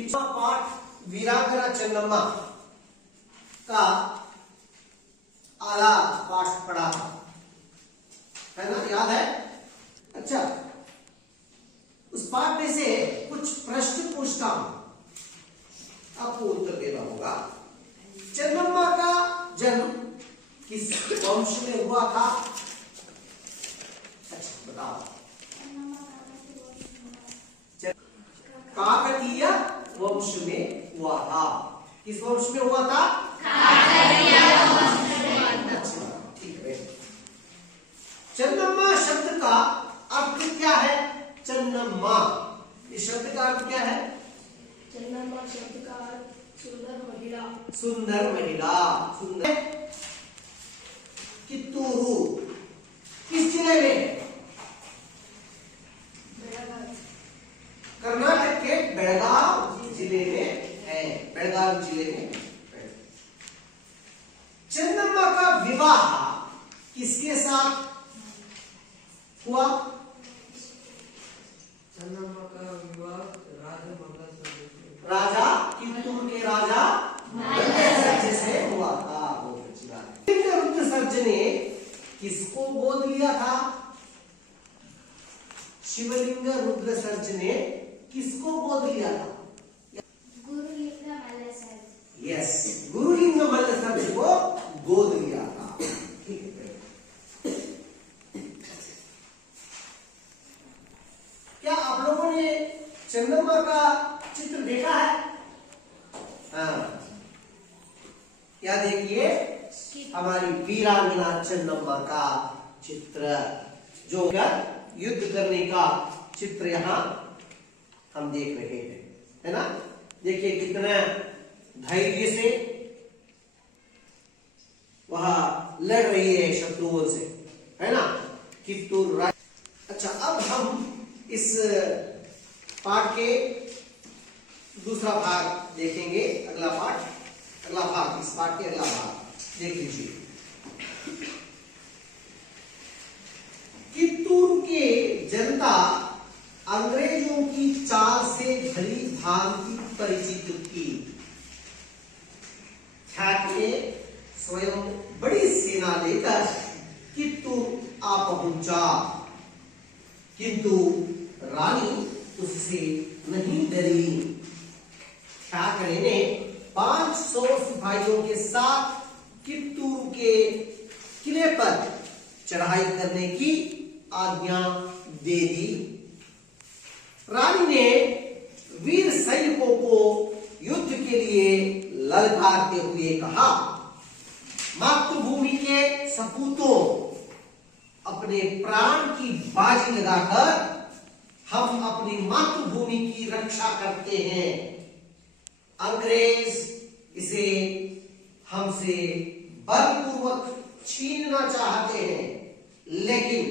पिछला पाठ वीरांगना चन्नम्मा का आधा पाठ पढ़ा था, है ना, याद है? अच्छा, उस पाठ में से कुछ प्रश्न पूछता हूं, आपको उत्तर देना होगा। चन्नम्मा का जन्म किस वंश में हुआ था? अच्छा बताओ। काकतीय वंश में हुआ था। किस वंश में हुआ था? काकतीय वंश में। ठीक है। चन्नम्मा शब्द का अर्थ क्या है? चन्नम्मा इस शब्द का अर्थ क्या है? चन्नम्मा शब्द का अर्थ सुंदर महिला। सुंदर महिला। सुंदर कित्तूरू किस जिले में? कर्नाटक के बेळगाव जिले में है। बेळगाव जिले में। चन्नम्मा का विवाह किसके साथ हुआ? चन्नम्मा का विवाह राजा कित्तूर के राजा मल्लसर्ज से हुआ था। बहुत अच्छी बात है। रुद्रसर्ज ने किसको गोद लिया था? शिवलिंग रुद्रसर्ज ने किसको गोद लिया था? गुरुलिंग मल्लसर्ज। यस, गुरुलिंग मल्लसर्ज को गोद लिया था। ठीक है। क्या आप लोगों ने चन्नम्मा का चित्र देखा है? हाँ, क्या देखिए, हमारी वीरांगना चन्नम्मा का चित्र, जो युद्ध करने का चित्र यहाँ हम देख रहे हैं, है ना? देखिए कितना धैर्य से वह लड़ रही है शत्रुओं से, है ना? कित्तूर राज्य। अच्छा, अब हम इस पाठ के दूसरा भाग देखेंगे। अगला भाग, इस पाठ के अगला भाग देख लीजिए। कित्तूर के जनता अंग्रेजों की चाल से भली भांति परिचित थी। ठाकुर ने स्वयं बड़ी सेना लेकर कित्तूर आ पहुंचा, किंतु रानी उससे नहीं डरी। ठाकुर ने 500 सिपाहियों के साथ कित्तूर के किले पर चढ़ाई करने की आज्ञा दे दी। रानी ने वीर सैनिकों को युद्ध के लिए ललकारते हुए कहा, मातृभूमि के सपूतों, अपने प्राण की बाजी लगाकर हम अपनी मातृभूमि की रक्षा करते हैं। अंग्रेज इसे हमसे बलपूर्वक छीनना चाहते हैं, लेकिन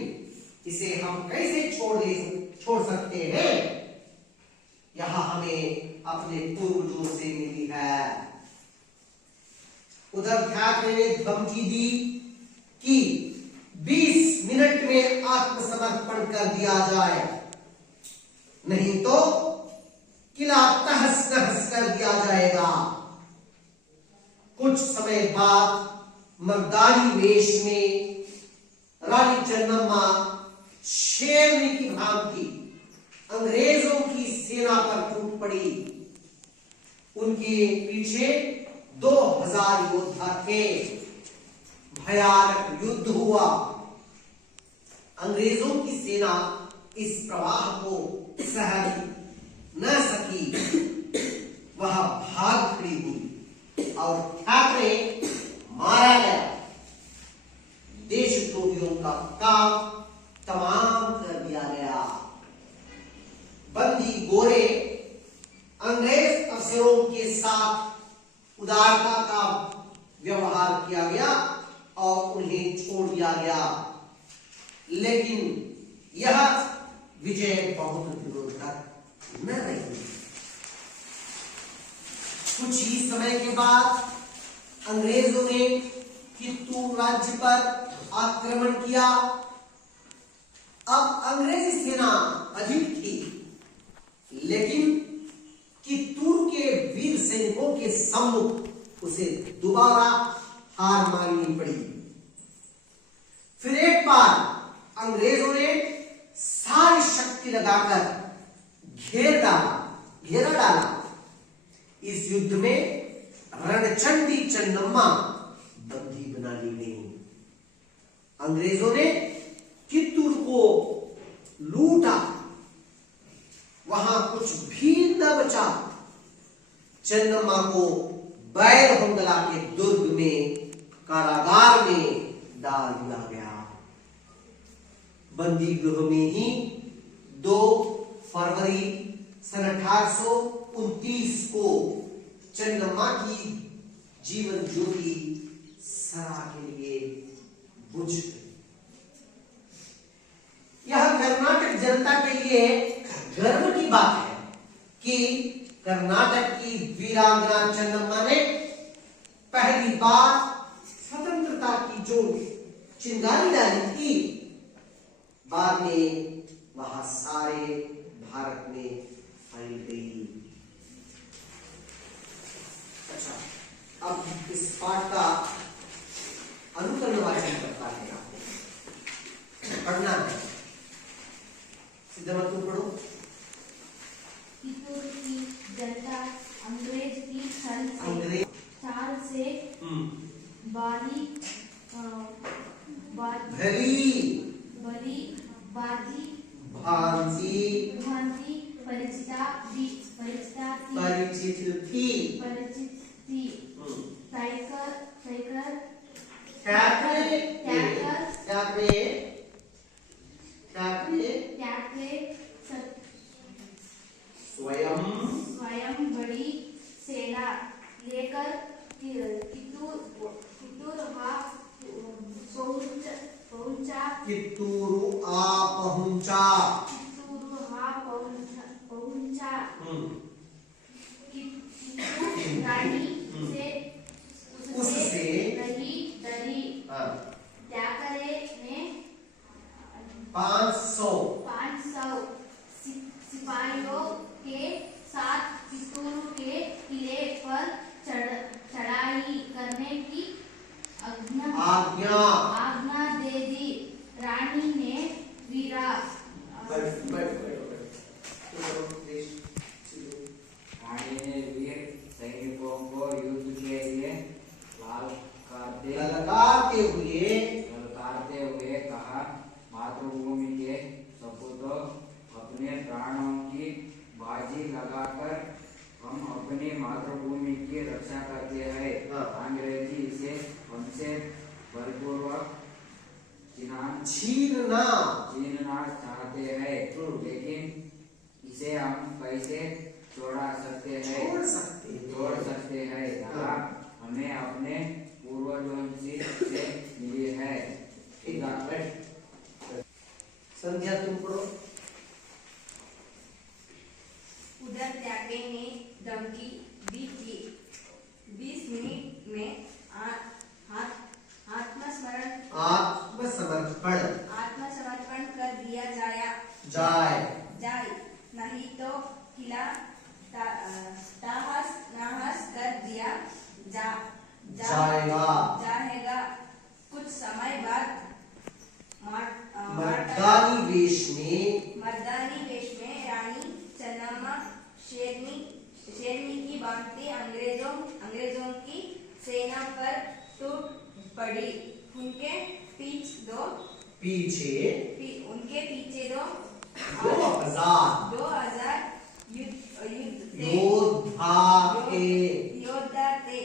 इसे हम कैसे छोड़ सकते हैं? यह हमें अपने पूर्वजों से मिली है। उधर ठाकरे ने धमकी दी कि 20 मिनट में आत्मसमर्पण कर दिया जाए, नहीं तो किला तहस नहस कर दिया जाएगा। कुछ समय बाद मर्दानी वेश में रानी चन्नम्मा शेरनी की भांति अंग्रेजों की सेना पर टूट पड़ी। उनके पीछे 2000 योद्धा थे। भयानक युद्ध हुआ। अंग्रेजों की सेना इस प्रवाह को सहन न सकी, वह भाग खड़ी हुई और ठाकरे मारा गया। देशद्रोहियों का काम तमाम कर दिया गया। बंदी गोरे अंग्रेज अफसरों के साथ उदारता का व्यवहार किया गया और उन्हें छोड़ दिया गया, लेकिन यह विजय बहुत दिनों तक न रही। कुछ ही समय के बाद अंग्रेजों ने कित्तूर राज्य पर आक्रमण किया। अब अंग्रेजी सेना अधिक थी, लेकिन कित्तूर सैनिकों के सम्मुख उसे दोबारा हार माननी पड़ी। फिर एक बार अंग्रेजों ने सारी शक्ति लगाकर घेरा डाला। इस युद्ध में रणचंडी चन्नम्मा बंदी बना ली गई। अंग्रेजों ने कित्तूर को लूटा, वहां कुछ भी न बचा। चन्नम्मा को बैरहोंगला के दुर्ग में कारागार में डाल दिया गया। बंदी गृह में ही 2 फरवरी सन 1829 को चन्नम्मा की जीवन ज्योति सदा के लिए बुझ गई। यह कर्नाटक जनता के लिए गर्व की बात है कि कर्नाटक की वीरांगना चन्नम्मा ने पहली बार स्वतंत्रता की जो चिंगारी डाली थी, बाद में वह सारे भारत में फैल गई। अच्छा, अब इस पाठ का अनुकरण वाचन करता है, आपको पढ़ना है। सिद्धमत तुम पढ़ो। कित्तूर की जनता अंग्रेज की छल से चाल से भली भांति परिचित थी। स्वयं बड़ी सेना लेकर कित्तूर पहुंचा। कित्तूर रानी से उससे डरी त्याकरे ने 500 सिपाहियों के साथ कित्तूर के किले पर चढ़ाई करने की आज्ञा दे दी। रानी ने वीर सैनिकों को युद्ध के लिए ललकारते हुए कहा, मातृभूमि के सपूतों, अपने प्राणों की बाजी लगाकर हम अपनी मातृभूमि की रक्षा करते हैं। अंग्रेजी इसे हमसे बलपूर्वक छीनना चाहते हैं, लेकिन इसे हम कैसे छोड़ सकते हैं। यहाँ हमें अपने पूर्वजों से मिली है। संध्या तुम पढ़ो। उधर त्यागे ने धमकी दी कि 20 मिनट में आत्मसमर्पण कर दिया जाए, नहीं तो किला तहस कर दिया जाएगा। कुछ समय बाद मर्दानी वेश में रानी चन्नम्मा शेरनी की भांति अंग्रेजों की सेना पर टूट पड़ी। उनके पीछे 2000 योद्धा थे।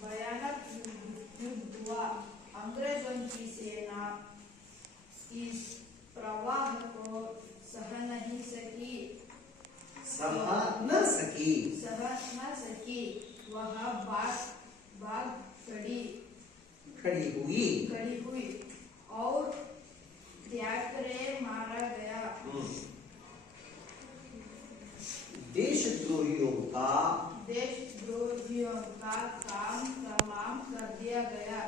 भयानक युद्ध हुआ। अंग्रेजों की सेना इस प्रवाह को सह न सकी। वह भाग खड़ी हुई और त्याकरे मारा गया। देशद्रोहियों का काम तमाम कर दिया गया।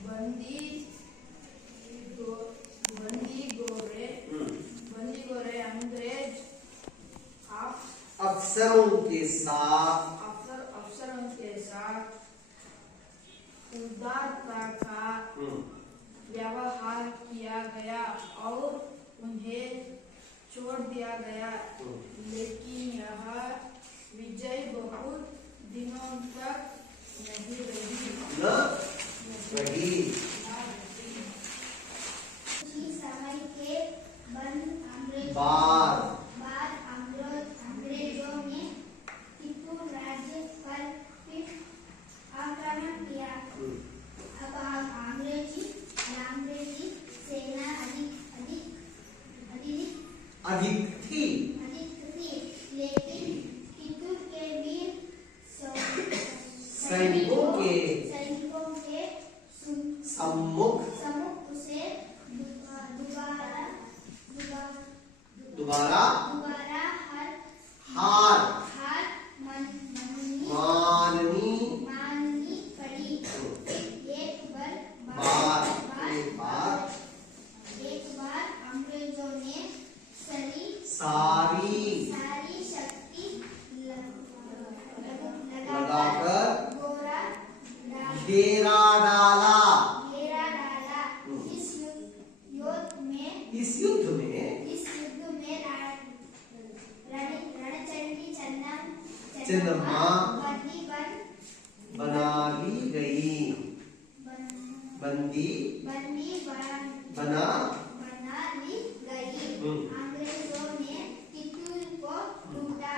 बंदी के साथ अफसरों के साथ उदारता का व्यवहार किया गया और उन्हें छोड़ दिया गया, लेकिन यह विजय बहुत दिनों तक नहीं रही। समय के बाद अंग्रेजों ने तिब्बत राज्य पर फिर आक्रमण किया। अब अंग्रेजी सेना अधिक थी, लेकिन तिब्बत के वीर सैनिकों के सम्मुख उसे दोबारा हार हार माननी माननी पड़ी। एक बार अंग्रेजों ने सारी शक्ति लगाकर गोरा घेरा डाला। इस युद्ध में इस युद्ध में रणचंडी चन्नम्मा बना ली गई, बंदी बना ली गई। अंग्रेजों ने तिब्बत को लूटा,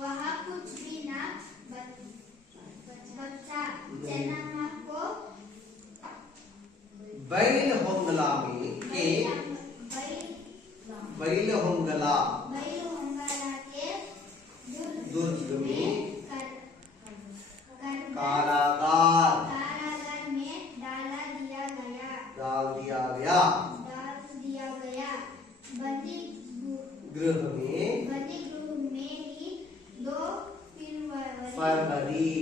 वहाँ कुछ भी ना बचा। चन्नम्मा को बैल होंगला में के बैल होंगला के दुर्ग में कारागार कारागार में डाल दिया गया। बंदी गृह में ही 2 फरवरी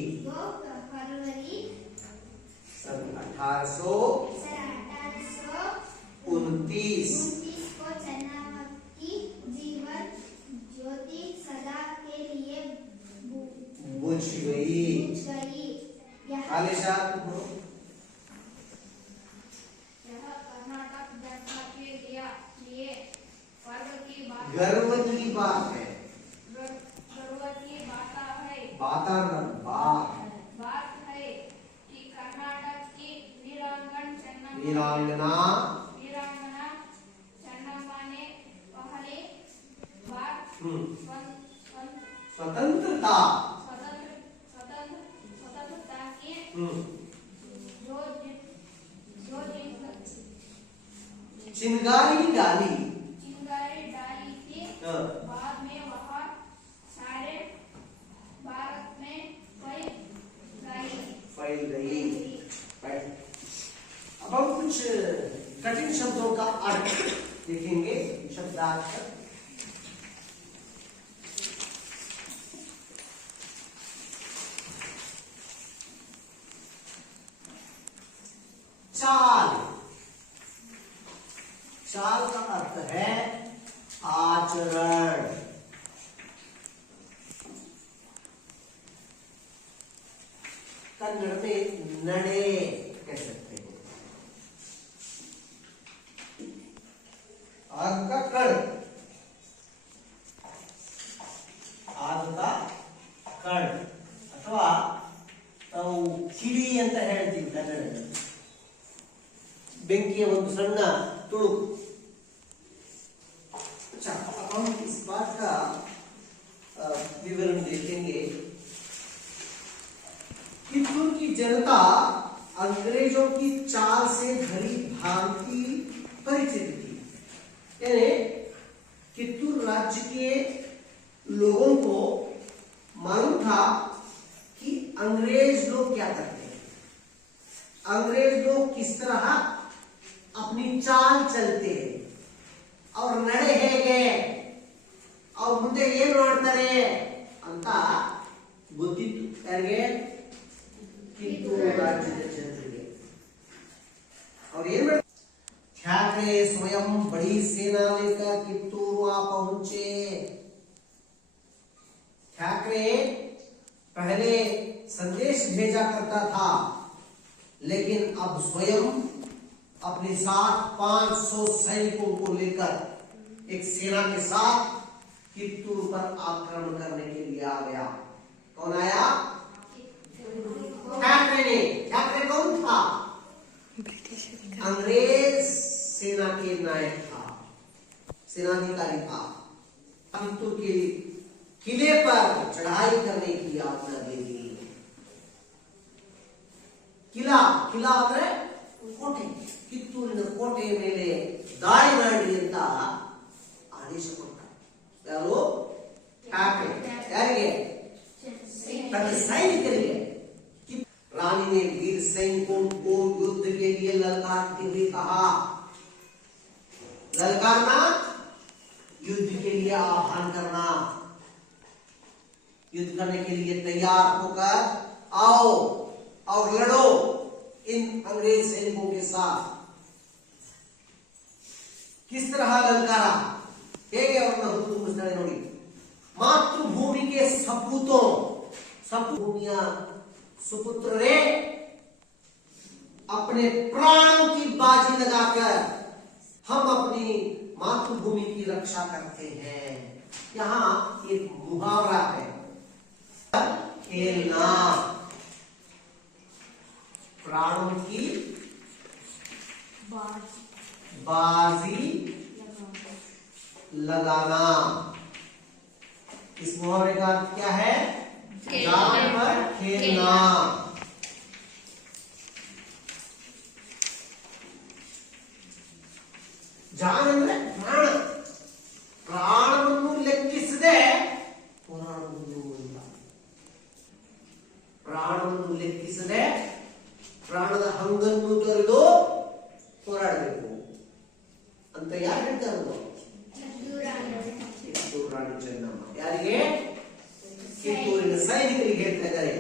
सन 1829 को चन्नम्मा की जीवन ज्योति सदा के लिए बुझ गई। आलिशान हो। यह कर्नाटक जनता के लिए गर्व की बात है। बात है कि कर्नाटक की वीरांगना चन्नम्मा ने पहले बार स्वतंत्रता के चिंगारी डाली थी। बाद में वह सारे भारत में फैल गई। अब हम कुछ कठिन शब्दों का अर्थ देखेंगे। शब्दार्थ चाल का अर्थ है आचरण। कन्नड़ में नडे कह सकते हैं। आग का कण, ಅಥವಾ ನಾವು ಕಿಡಿ ಅಂತ ಹೇಳ್ತೀವಿ ಕನ್ನಡದಲ್ಲಿ, ಬೆಂಕಿಯ ಒಂದು ಸಣ್ಣ ತುಣುಕು। अच्छा, अब हम इस बात का विवरण देखेंगे कि तुर्की जनता अंग्रेजों की चाल से भली भांति परिचित थी। यानी कित्तूर राज्य के लोगों को मालूम था कि अंग्रेज लोग क्या करते हैं, अंग्रेज लोग किस तरह अपनी चाल चलते हैं और ನಡೆ ಹೇಗೆ, ಅವ್ರು ಮುಂದೆ ಏನು ಮಾಡ್ತಾರೆ ಅಂತ ಗೊತ್ತಿತ್ತು ಯಾರಿಗೆ, ಕಿತ್ತೂರು ರಾಜ್ಯದ ಜನರಿಗೆ। और ये ठाकरे स्वयं बड़ी सेना लेकर कित्तूर आ पहुंचे। ठाकरे पहले संदेश भेजा करता था, लेकिन अब स्वयं अपने साथ 500 सैनिकों को लेकर एक सेना के साथ कित्तूर पर आक्रमण करने के लिए आ गया। कौन आया? ठाकरे ने। ठाकरे कौन था? अंग्रेज सेना के नायक था, सेनाधिकारी था। कित्तूर के किले पर चढ़ाई करने की आज्ञा दे दी। किला ಅಂದ್ರೆ ಕೋಟೆ, ಕಿತ್ತೂರಿನ ಕೋಟೆಯ ಮೇಲೆ ದಾಳಿ ಮಾಡಿ ಅಂತ ಆದೇಶ ಕೊಟ್ಟ। ಯಾರು? ಠಾಕರೆ। ಯಾರಿಗೆ? तब सैनिकರಿಗೆ। रानी ने वीर सैनिकों को युद्ध के लिए ललकारते हुए कहा। ललकारना, युद्ध के लिए आह्वान करना, युद्ध करने के लिए तैयार होकर आओ और लड़ो इन अंग्रेज सैनिकों के साथ। किस तरह ललकारा? ಹೇಗೆ ಅವರನ್ನ ಹುಟ್ಟುಹಾಕಿಸ್ತಾರೆ ನೋಡಿ। मातृभूमि के सपूतों, सपूतिया सुपुत्ररे अपने प्राणों की बाजी लगाकर हम अपनी मातृभूमि की रक्षा करते हैं। यहाँ एक मुहावरा है, खेलना, प्राणों की बाजी लगाना। इस मुहावरे का अर्थ क्या है? जान पर खेलना। जान ಅಂದ್ರೆ ಪ್ರಾಣ, ಪ್ರಾಣವನ್ನು ಲೆಕ್ಕಿಸದೆ ಹೋರಾಡುವುದು ಇಲ್ಲ। ಪ್ರಾಣವನ್ನು ಲೆಕ್ಕಿಸದೆ ಪ್ರಾಣದ ಹಂಗನ್ನು ತೊರೆದು ಹೋರಾಡಬೇಕು ಅಂತ ಯಾರು ಹೇಳ್ತಾರೆ? ಕಿತ್ತೂರು ರಾಣಿ ಚೆನ್ನಮ್ಮ। ಯಾರಿಗೆ? ಕಿತ್ತೂರಿನ ಸೈನಿಕರಿಗೆ ಹೇಳ್ತಾ ಇದ್ದಾರೆ।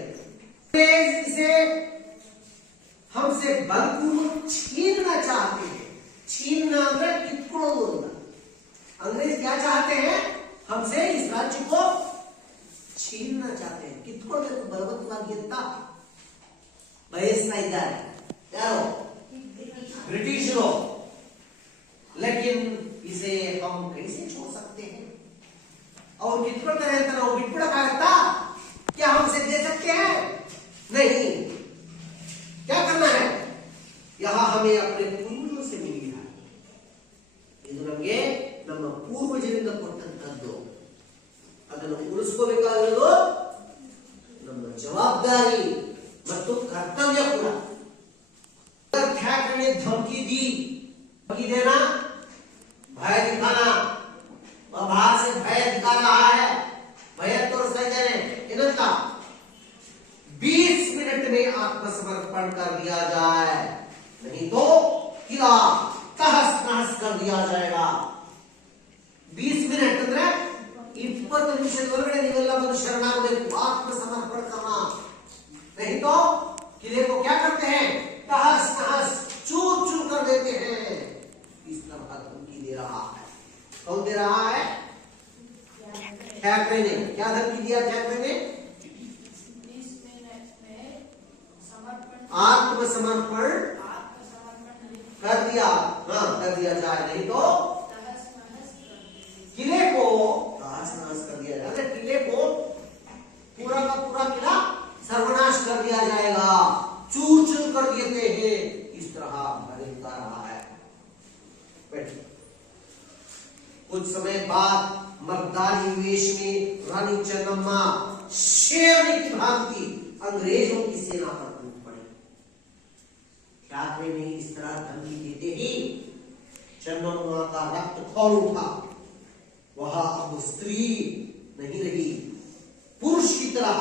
इसे हमसे बलपूर्वक छीनना चाहते हैं। छीनना ಅಂದ್ರೆ ಕಿತ್ಕೊಳ್ಳೋದು ಅಂತ। अंग्रेज क्या चाहते हैं? हमसे इस राज्य को छीनना चाहते हैं, ಕಿತ್ಕೊಳ್ಳಬೇಕು ಬಲವಂತವಾಗಿ ಅಂತ ಬಯಸ್ತಾ ಇದ್ದಾರೆ। ಯಾರು? ब्रिटिशरों। लेकिन इसे हम कैसे छोड़ सकते हैं? और कितने ಅಂತ ನಾವು ಬಿಟ್ಬಿಡಕ್ಕಾಗತ್ತಾ? क्या हमसे दे सकते हैं? नहीं। क्या करना है? यहाँ हमें अपने पूर्वजों से मिली है। ಇದು ನಮಗೆ ನಮ್ಮ ಪೂರ್ವಜರಿಂದ ಕೊಟ್ಟಂತದ್ದು, ಅದನ್ನು ಉಳಿಸ್ಕೋಬೇಕಾಗಿರೋದು ನಮ್ಮ ಜವಾಬ್ದಾರಿ ಮತ್ತು ಕರ್ತವ್ಯ ಕೂಡ। ठाकरे ने धमकी दी, धमकी देना, भय दिखाना, बाहर से भय दिखा रहा है, भय तोड़ता है। 20 मिनट में आत्मसमर्पण कर दिया जाए, नहीं तो किला तहस नहस कर दिया जाएगा। 20 मिनट ಅಂದ್ರೆ 20 ನಿಮಿಷದೊಳಗಡೆ ನೀವೆಲ್ಲ ಬಂದು ಶರಣಾಗಬೇಕು, आत्मसमर्पण करना, नहीं तो किले को क्या करते हैं? तहस नहस चूर चूर कर देते हैं। इस तरह धमकी दे रहा है। कौन दे रहा है? ठाकरे ने। क्या धमकी दिया ठाकरे ने? 20 मिनट में आत्मसमर्पण कर दिया, हाँ कर दिया जाए, नहीं तो किले को तहस नहस कर दिया जाए। किले को पूरा का पूरा किला सर्वनाश कर दिया जाएगा, चूर चूर कर देते हैं। इस तरह बता रहा है। कुछ समय बाद मर्दानी वेश में रानी चन्नम्मा शेरनी की भांति अंग्रेजों की सेना पर टूट पड़ी। ठाकरे ने इस तरह धमकी देते ही चन्नम्मा का रक्त खौल उठा। वह अब स्त्री नहीं रही, पुरुष की तरह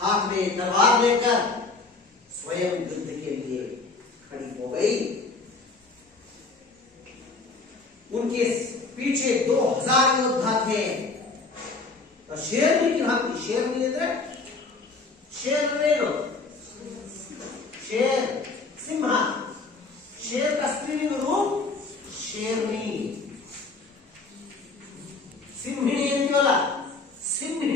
हाथ में तलवार लेकर स्वयं युद्ध के लिए खड़ी हो गई। उनके पीछे 2000 योद्धा थे। तो शेरनी की भांति, शेरनी ಅಂದ್ರೆ शेर ರೇನು? शेर सिंह, शेर का स्त्रीलिंग रूप शेरनी। सिंहिणी ಅಂತೀವಲ್ಲ, सिंहिणी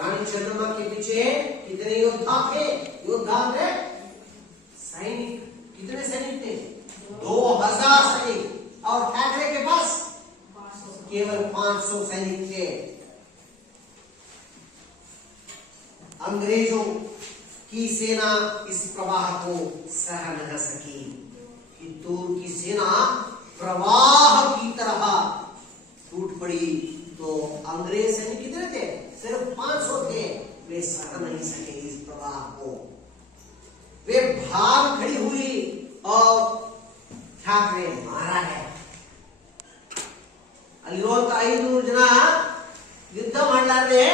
रानी चन्नम्मा के पीछे कितने योद्धा थे? योद्धा थे सैनिक। कितने सैनिक थे? 2000 सैनिक। और ठाकरे के पास केवल 500 सैनिक थे। अंग्रेजों की सेना इस प्रवाह को सह न सकी। कित्तूर की सेना प्रवाह की तरह टूट पड़ी। तो अंग्रेज सैनिक कितने थे? सिर्फ 500 थे। वे सह नहीं सके इस प्रवाह को। वे भाग खड़ी हुई और ठाकरे मारा है। ಅಲ್ಲಿರುವಂತ 500 ಜನ ಯುದ್ಧ ಮಾಡಲಾರದೆ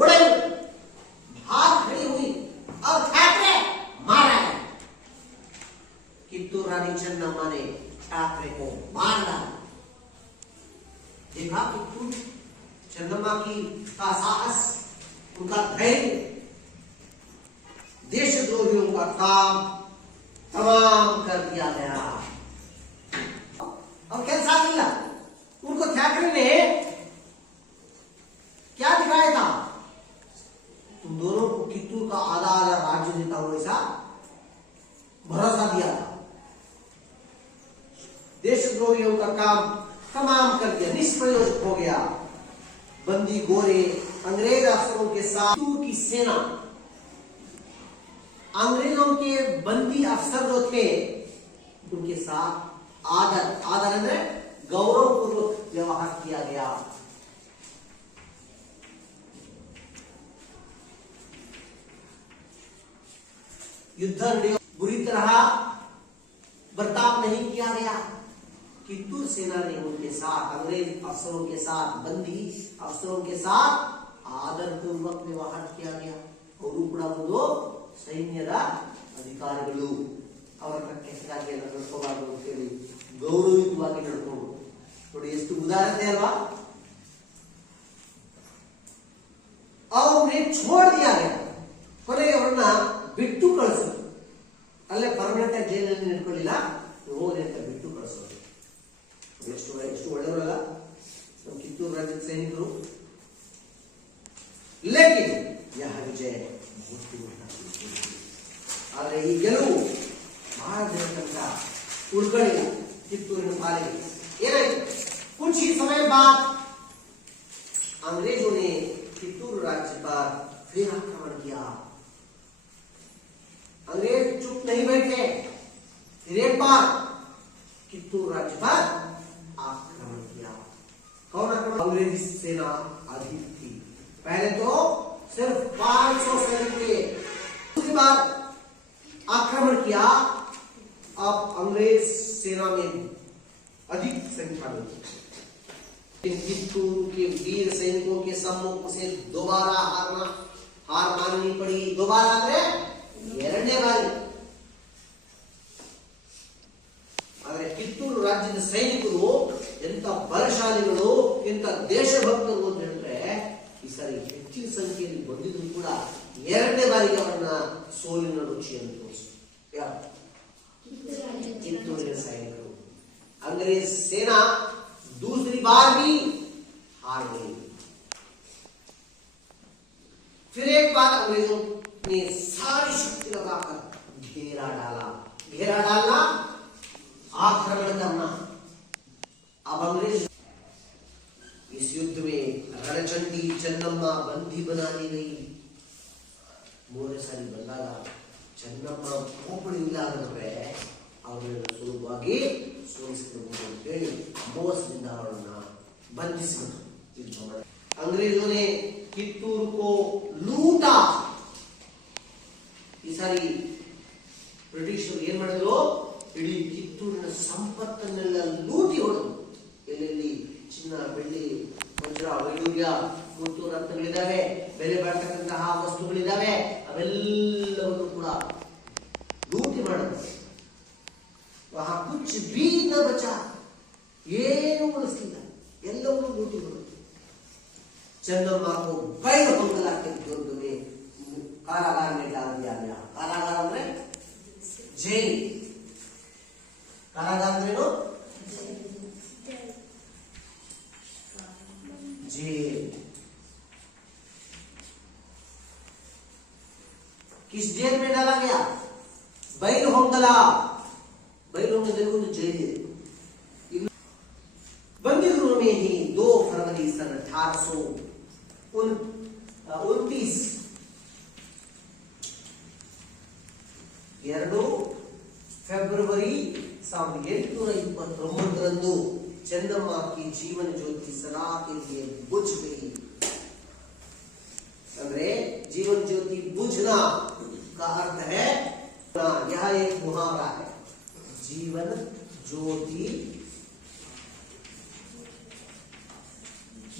ಓಡಲು भाग खड़ी हुई और ठाकरे मारा है। कित्तूर रानी चन्नम्मा ने ठाकरे को मार डाला। देखा कित्तूर चन्नम्मा का साहस, उनका धैर्य, देशद्रोहियों का काम तमाम कर दिया गया। और कैसा मिला उनको? ठाकरे ने क्या दिखाया था? तुम दोनों को कित्तूर का आधा आधा राज्य देता हूं, ऐसा भरोसा दिया था। देशद्रोहियों का काम तमाम कर दिया, निष्प्रयोजक हो गया। बंदी गोरे अंग्रेज अफसरों के साथ कित्तूर की सेना, अंग्रेजों के बंदी अफसर जो थे उनके साथ आदर गौरवपूर्वक व्यवहार किया गया। युद्ध बुरी तरह बर्ताव नहीं किया गया। कित्तूर सेना ने उनके साथ, अंग्रेज अफसरों के साथ, बंदी अफसरों के साथ आदर पूर्वक व्यवहार किया गया। ಅವರು ಕೂಡ ಒಂದು ಸೈನ್ಯದ ಅಧಿಕಾರಿಗಳು, ಅವರ ಕೆಟ್ಟದಾಗಿ ನಡ್ಕೋಬಾರದು ಅಂತ ಹೇಳಿ ಗೌರವಯುತವಾಗಿ ನಡ್ಕೊಂಡು ನೋಡಿ, ಎಷ್ಟು ಉದಾಹರಣೆ ಅಲ್ವಾ? ಅವ್ರನ್ನೇ छोड़ दिया गया। ಕೊನೆಗೆ ಅವ್ರನ್ನ ಬಿಟ್ಟು ಕಳಿಸೋದು, ಅಲ್ಲೇ ಪರ್ಮನೆಂಟ್ ಆಗಿ ಜೈಲಲ್ಲಿ ನಿಂತ್ಕೊಳ್ಳಿಲ್ಲ, ಹೋಗಿ ಅಂತ ಬಿಟ್ಟು ಕಳಿಸೋದು। ಎಷ್ಟು ಒಳ್ಳೆಯವರಲ್ಲ ನಮ್ಮ ಕಿತ್ತೂರು ರಾಜ್ಯದ ಸೈನಿಕರು। लेकिन यह विजय ಆದರೆ ಈ ಗೆಲುವು ಬಹಳ ದಿನ ತನಕ ಉಳ್ಕೊಳ್ಳಿಲ್ಲ ಕಿತ್ತೂರಿನ ಪಾಲಿಗೆ। ಏನಾಯ್ತು? कुछ ही समय बाद अंग्रेजों ने कित्तूर राज्य पर फिर आक्रमण किया। अंग्रेज चुप नहीं बैठे, फिर एक बार कित्तूर राज्य पर आक्रमण किया। कौन आक्रमण? अंग्रेजी सेना अधिक थी। पहले तो सिर्फ 500 सैनिक थे, दूसरी बार आक्रमण किया। अब अंग्रेज सेना में अधिक संख्या में थी। कित्तूर के वीर सैनिकों के सम्मुख से दोबारा हार माननी पड़ी। दोबारा ಅಂದ್ರೆ ಎರಡನೇ ಬಾರಿ। ಆದರೆ ಕಿತ್ತೂರು ರಾಜ್ಯದ ಸೈನಿಕರು ಎಂತ ಬಲಶಾಲಿಗಳು, ಎಂತ ದೇಶಭಕ್ತರು ಅಂತ ಹೇಳಿದ್ರೆ, ಈ ಸಾರಿ ಹೆಚ್ಚಿನ ಸಂಖ್ಯೆಯಲ್ಲಿ ಬಂದಿದ್ರು ಕೂಡ ಎರಡನೇ ಬಾರಿಗೆ ಅವರನ್ನ ಸೋಲಿನ ರುಚಿಯನ್ನು ತೋರಿಸಿದ್ರು ಕಿತ್ತೂರಿನ ಸೈನಿಕರು। अंग्रेज सेना दूसरी बार भी हार गई। फिर एक बार अंग्रेजों ने सारी शक्ति लगाकर घेरा डाला। घेरा डालना, आक्रमण करना। अब अंग्रेज इस युद्ध में रणचंडी चन्नम्मा बंदी बना दी गई। ಮೂರನೇ ಸಾರಿ ಬಂದಾಗ ಚನ್ನಮ್ಮ ಕೋಪಡಿ ಇಲ್ಲಾದ್ರೆ ಅವರನ್ನು ಸುಲಭವಾಗಿ ಸೋಲಿಸಬಹುದು ಅಂತ ಹೇಳಿ ಮೋಸದಿಂದ ಅವರನ್ನ ಬಂಧಿಸಿದರು। अंग्रेजों ने कित्तूर को लूटा। ಈ ಸಾರಿ ಬ್ರಿಟಿಷರು ಏನ್ ಮಾಡಿದ್ರು? ಇಡೀ ಕಿತ್ತೂರಿನ ಸಂಪತ್ತನ್ನೆಲ್ಲ ಲೂಟಿ ಹೊಡೆದು, ಎಲ್ಲೆಲ್ಲಿ ಚಿನ್ನ, ಬೆಳ್ಳಿ, ವಜ್ರ, ವೈಡೂರ್ಯ, ಮುತ್ತು ರತ್ನಗಳಿದ್ದಾವೆ, ಬೆಲೆ ಬಾಳ್ತಕ್ಕಂತಹ ವಸ್ತುಗಳಿದ್ದಾವೆ, ಅವೆಲ್ಲವನ್ನು ಕೂಡ ಲೂಟಿ ಮಾಡಿದ್ರು। वहां कुछ भी न बचा, ಏನು ಉಳಿಸಲಿಲ್ಲ, ಎಲ್ಲವನ್ನೂ ಲೂಟಿ ಮಾಡಿದ್ರು। चन्नम्मा को बैल बंगला के दुर्ग में कारागार में डाल दिया गया। कारागार ಅಂದ್ರೆ जेल। कारागार ಅಂದ್ರೇನು? जेल। किस जेल में डाला गया? बैलहोंगला तेलुगु में जेल। बंदी गृह में ही 2 फरवरी सन 1829 2 ಫೆಬ್ರವರಿ 1829 चंद्रमा की जीवन ज्योति सदा के लिए बुझ गई। ಅಂದ್ರೆ जीवन ज्योति बुझना का अर्थ है, यह एक मुहावरा है। जीवन ज्योति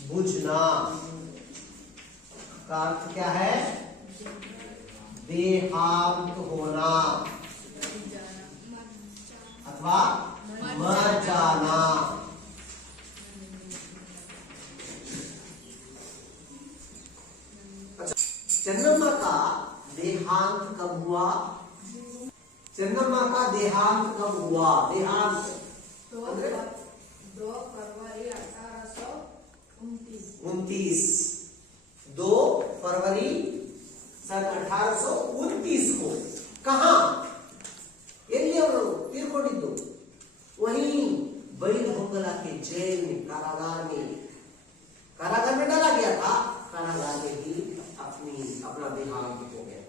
बुझना का अर्थ क्या है? देहांत होना अथवा मर जाना। चंद्रमा का देहांत कब हुआ? चंद्रमा का देहांत कब हुआ? देहांत 2 फरवरी 1829 2 फरवरी सन 1829 को। कहा ಎಲ್ಲಿ ಅವರು ತೀರ್ಕೊಂಡಿದ್ದು? वहीं बैलहोंगला के जेल में, कारागार में डाला गया था। कारागार में ही अपना देहांत हो गया,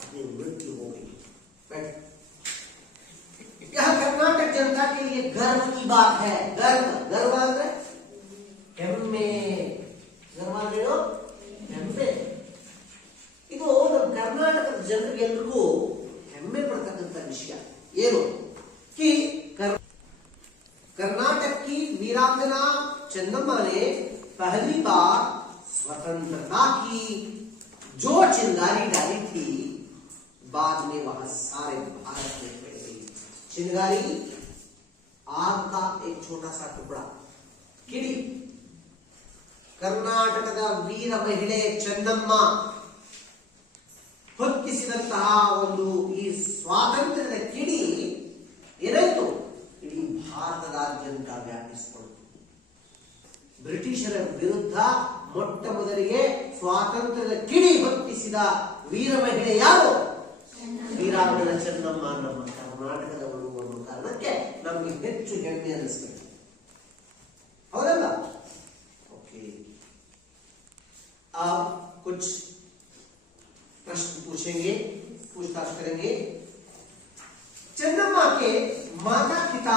अपनी मृत्यु हो गई। यह कर्नाटक जनता के लिए गर्व की बात है। गर्व ಅಂದ್ರೆ ಹೆಮ್ಮೆ, गर्व ಅಂದ್ರೆ ಹೆಮ್ಮೆ। ಇದು ನಮ್ಮ ಕರ್ನಾಟಕದ ಜನರಿಗೆಲ್ಲರಿಗೂ ಹೆಮ್ಮೆ ಪಡ್ತಕ್ಕಂಥ ವಿಷಯ ಏನು? कि कर्नाटक की वीरांगना चंद्रमा ने पहली बार स्वतंत्रता की जो चिंगारी डाली थी, बाद में वह सारे भारत में फैल गई। चिंगारी आग का एक छोटा सा टुकड़ा, किड़ी। कर्नाटकದ ವೀರ ಮಹಿಳೆ ಚಂದಮ್ಮ ಹೊತ್ತಿಸಿದಂತಹ ಒಂದು ಈ ಸ್ವಾತಂತ್ರ್ಯದ ಕಿಡಿ ಏನಾಯ್ತು? ಇಡೀ ಭಾರತದಾದ್ಯಂತ ವ್ಯಾಪಿಸಿಕೊಂಡಿತು। ಬ್ರಿಟಿಷರ ವಿರುದ್ಧ ಮೊಟ್ಟ ಮೊದಲಿಗೆ ಸ್ವಾತಂತ್ರ್ಯದ ಕಿಡಿ ಹೊತ್ತಿಸಿದ ವೀರ ಮಹಿಳೆ ಯಾರು? ವೀರಾಂಗನ ಚೆನ್ನಮ್ಮ ನಮ್ಮ ಕರ್ನಾಟಕದವಳು ಅನ್ನೋ ಕಾರಣಕ್ಕೆ ನಮಗೆ ಹೆಚ್ಚು ಹೆಮ್ಮೆ ಅನಿಸ್ಬೇಕು, ಹೌದಲ್ಲ? ओके, अब कुछ प्रश्न पूछेंगे, पूछताछ करेंगे। चंद्रमा के माता पिता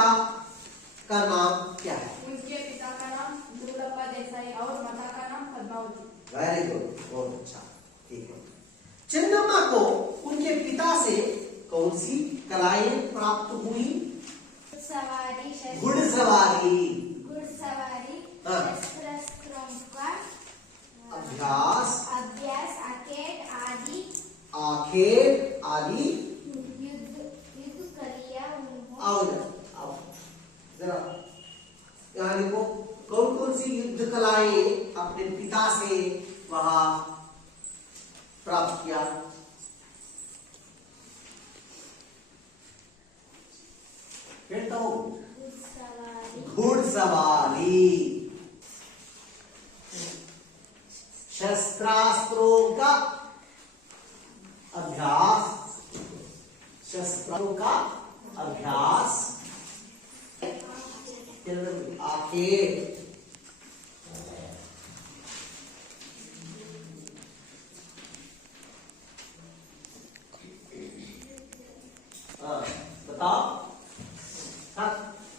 का नाम क्या है? उनके पिता का नाम दुर्लप्पा देसाई और माता का नाम पद्मावती। वेरी गुड, बहुत अच्छा, ठीक है। चंद्रमा को उनके पिता से कौन सी कलाएं प्राप्त हुई? सवारी, घुड़सवारी, हाँ। शस्त्रों का अभ्यास, आखेट आदि युद्ध करिया आओ जरा यहाँ देखो, कौन कौन सी युद्ध कलाएं अपने पिता से वहां प्राप्त किया? कहता हूं घुड़सवारी, शस्त्रास्त्रों का अभ्यास, शस्त्रों का अभ्यास, आखेट, बताओ।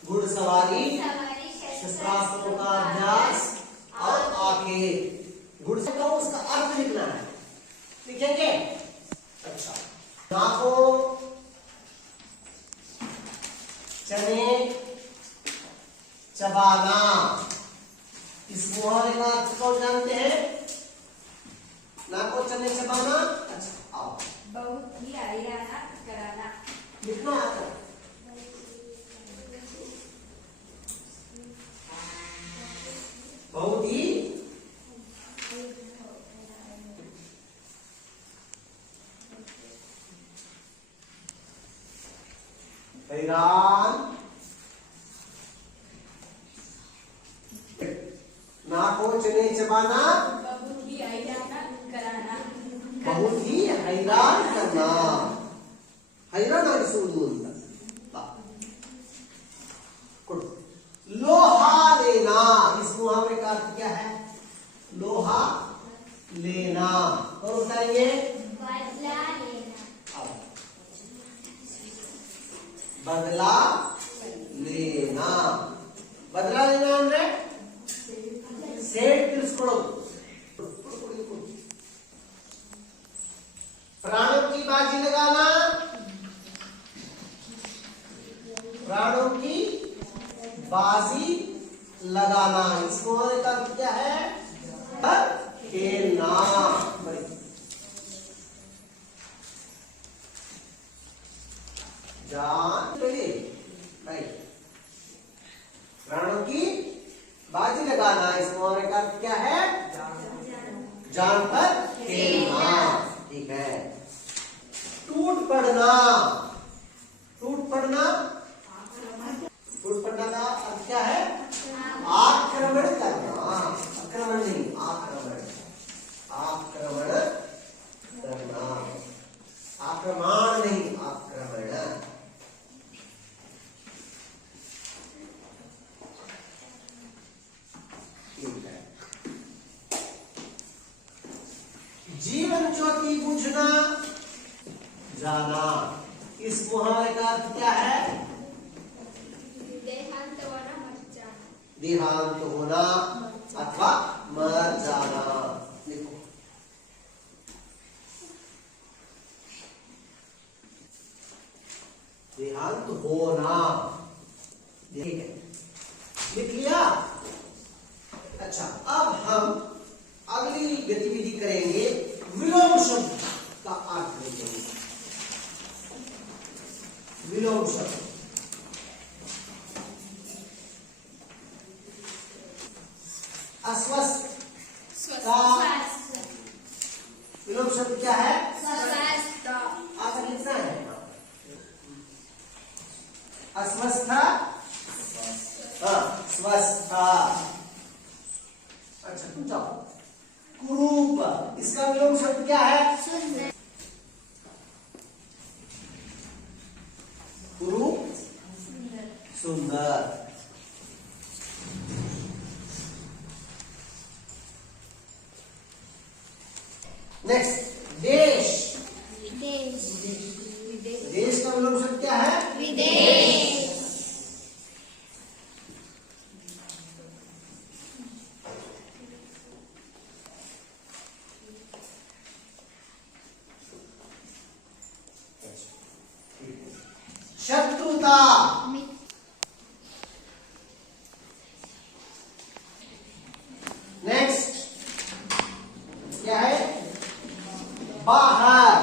घुड़सवारी, शस्त्रास्त्रों का अभ्यास और आखेट। घुड़सवारी उसका अर्थ लिखना है, लिखेंगे? अच्छा, नाकों, चने चबाना, इस मुहावरे का अर्थ कौन जानते हैं? नाकों चने चबाना। अच्छा, आओ बहुत ही आईराना कराना। लिखना आता है? बहुत ही हैरान, नाकों चने चबाना, बहुत ही आईराना कराना। बहुत ही हैरान करना, हैरानागिसुವುದು ಅಂತ. लोहा लेना, इस मुहावरे का अर्थ क्या है? लोहा लेना. और बताइए बदला लेना. बदला लेना. बदला लेना ಅಂದ್ರೆ ಸೇಡ್ ತೀರಿಸ್ಕೊಳ್ಳೋದು. प्राणों की बाजी लगाना, प्राणों की बाजी लगाना. इस मुहावरे का अर्थ क्या है? खेलना. जान भाई, प्राणों की बाजी लगाना. इस मुहावरे का अर्थ क्या है? जान पर खेलना. ठीक है. टूट पड़ना. टूट पड़ना, टूट पड़ना का अर्थ क्या है? आक्रमण करना. आक्रमण नहीं, आक्रमण. आक्रमण करना. आक्रमण नहीं, आक्रमण. ठीक है. जीवन ज्योति बुझना, जाना. इस मुहावरे का अर्थ क्या है? देहांत होना, मर जाना. देहांत होना अथवा मर जाना. देखो देहांत होना. ठीक है, लिख लिया. अच्छा, अब हम अगली गतिविधि करेंगे. विलोम शब्द का अर्थ देखेंगे. विलोम शब्द. अस्वस्थ का विलोम शब्द क्या है? आपको लिखना है. अस्वस्था, स्वस्था. अच्छा, तुम जाओ. कुरूप, इसका विलोम शब्द क्या है? सुंदर. कुरूप, सुंदर. नेक्स्ट, देश. देश. देश का विलोम शब्द क्या है? विदेश. शत्रुता. नेक्स्ट क्या है? बाहर.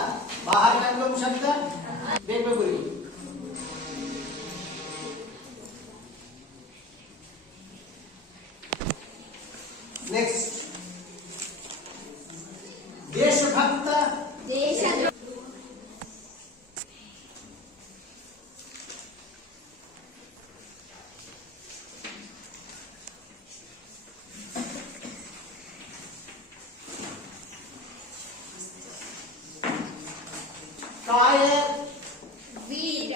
बाहर का विलोम शब्द देख में बोलिए. नेक्स्ट, देशभक्त. देशद्रोही. कायर. वीर.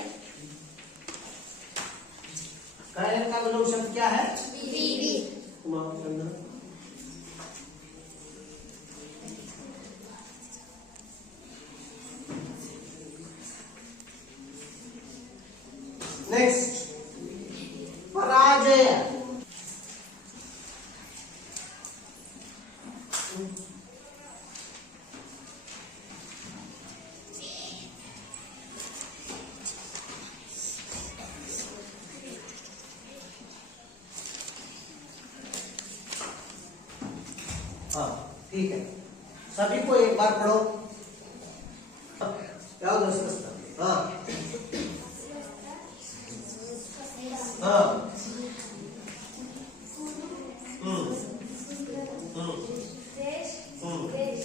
कायर का विलोम शब्द क्या है? वीर. नेक्स्ट, पराजय. हाँ, ठीक है. सभी को एक बार पढ़ो. क्या होगा स्वस्थता? हाँ हाँ. देश. देश.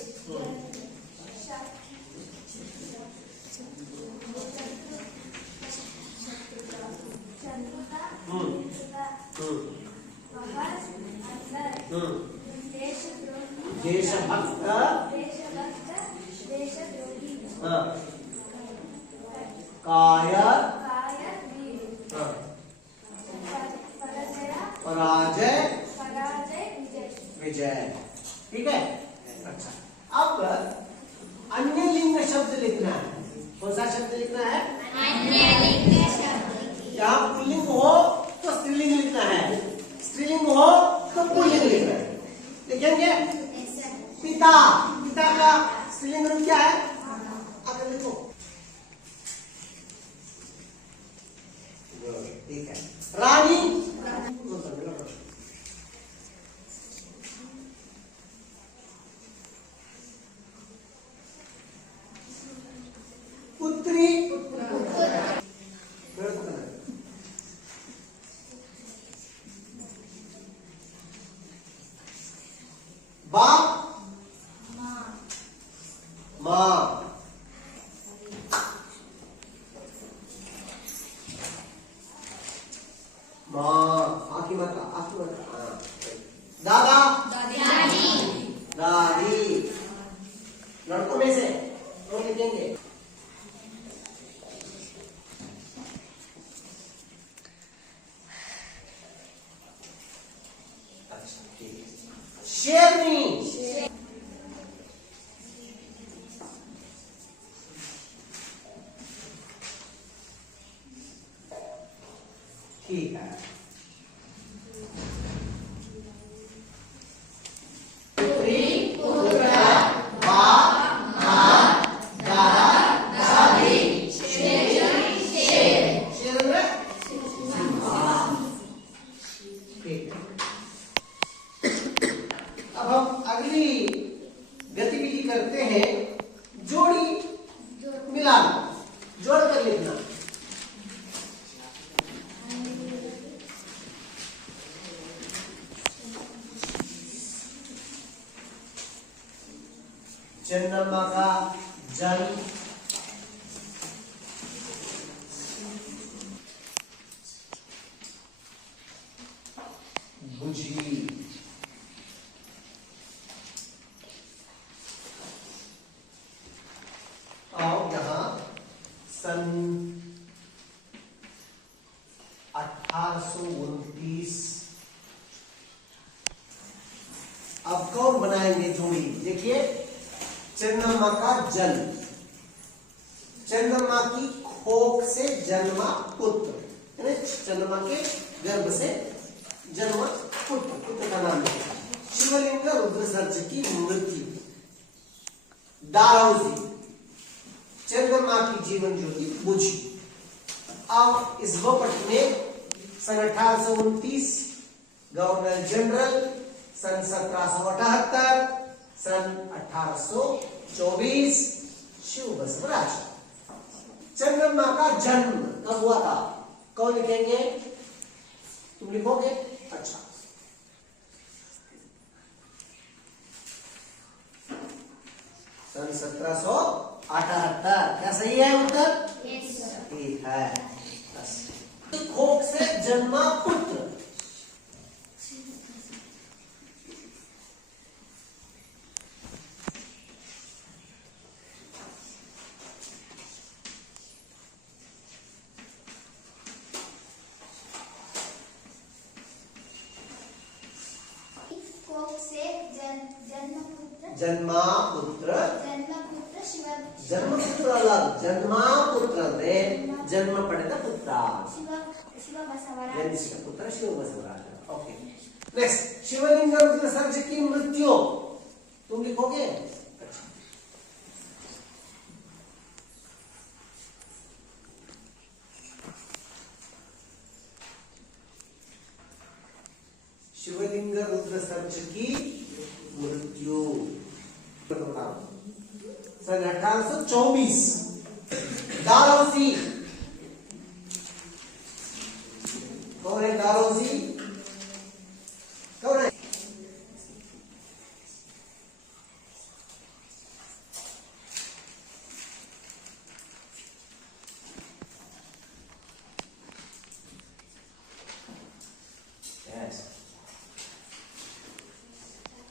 देशभक्त. देशद्रोही. हाँ, कायर, हाँ, पराजय, विजय। ठीक है। अच्छा, अब अन्य लिंग शब्द लिखना है। कौन सा शब्द लिखना है? जहां पुल्लिंग हो तो स्त्रीलिंग लिखना है, स्त्रीलिंग हो तो पुल्लिंग लिखना है। लिखेंगे? पिता, पिता का स्त्रीलिंग रूप क्या है? आगे लिखो। ठीक है। रानी, पुत्री, बाप, माँ, आखी माता, हाँ। दादा, दादी, लड़कों में से कौन लिखेंगे? अच्छा, ठीक है। शेरनी, ठीक है। पुत्री, पुत्र, बाप, माँ, दादा, दादी, शेर, ठीक है। अब हम अगली गतिविधि करते हैं, जोड़ी मिलाना, जोड़ कर लिखना। चंद्रमा का जल, बुझी, और यहां सन 1829। अब कौन बनाएंगे जोड़ी? देखिए, चंद्रमा का जल, चंद्रमा की खोख से जन्मा पुत्र, यानी चंद्रमा के गर्भ से जन्मा पुत्र, पुत्र का नाम है। शिवलिंग रुद्र सर्ज की मृत्यु, दारोजी, चंद्रमा की जीवन ज्योति बुझी। अब इस वपट में सन 1829 गवर्नर जनरल, सन 1778, सन 1824 शिव बसवराज। चंद्रमा का जन्म कब हुआ था? कौन लिखेंगे? तुम लिखोगे? अच्छा, सन 1778। क्या सही है उत्तर? ठीक है। खोख से जन्मा पुत्र, जन्मा पुत्र, जन्मपुत्र अलग, जन्मा पुत्र ಅಂದ್ರೆ जन्म ಪಡೆದ ಪುತ್ರ, ಜನಿಸಿದ ಪುತ್ರ ಶಿವ ಬಸವರಾಜ। ओके, नेक्स्ट, शिवलिंग रुद्र सर्ज की मृत्यु, तुम लिखोगे? अच्छा, शिवलिंग रुद्र सर्ज की मृत्यु सन 1824। दारोजी, कौन है दारोजी? कौन है?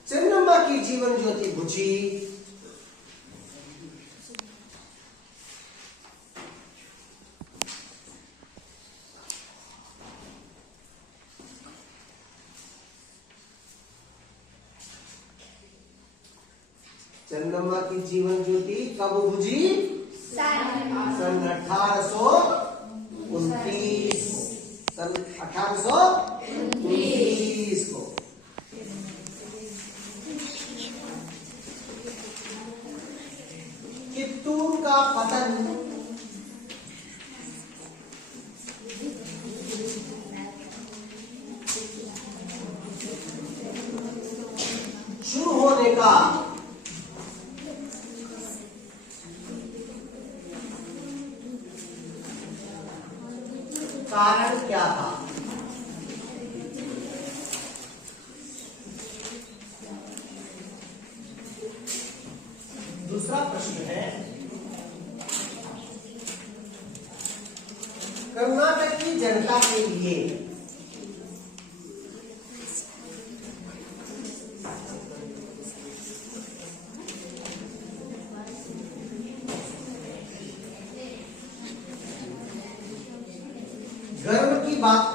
चंद्रमा की जीवन ज्योति बुझी, चंद्रमा की जीवन ज्योति कब बुझी? सन 1829 सन 1829 को। कित्तूर का पतन शुरू होने का कारण क्या था? दूसरा प्रश्न है, कर्नाटक की जनता के लिए गर्व की बात